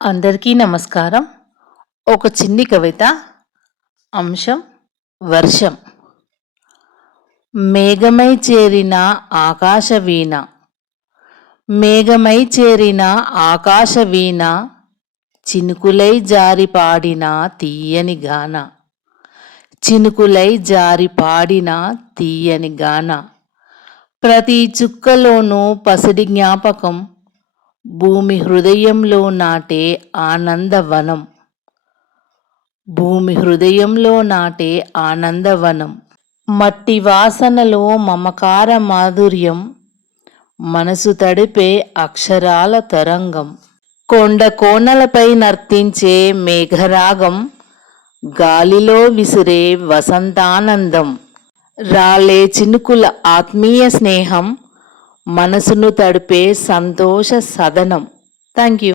అందరికీ నమస్కారం. ఒక చిన్ని కవిత. అంశం వర్షం. మేఘమై చేరిన ఆకాశవీణ, మేఘమై చేరిన ఆకాశవీణ, చినుకులై జారి పాడిన తీయని గాన, చినుకులై జారి పాడిన తీయని గాన. ప్రతి చుక్కలోనూ పసిడి జ్ఞాపకం, భూమి హృదయంలో నాటే ఆనందవనం, భూమి హృదయంలో నాటే ఆనందవనం. మట్టి వాసనలో మమకార మాధుర్యం, మనసు తడిపే అక్షరాల తరంగం. కొండ కోనలపై నర్తించే మేఘరాగం, గాలిలో విసిరే వసంతానందం. రాలే చినుకుల ఆత్మీయ స్నేహం, మనసును తడిపే సంతోష సదనం. Thank you.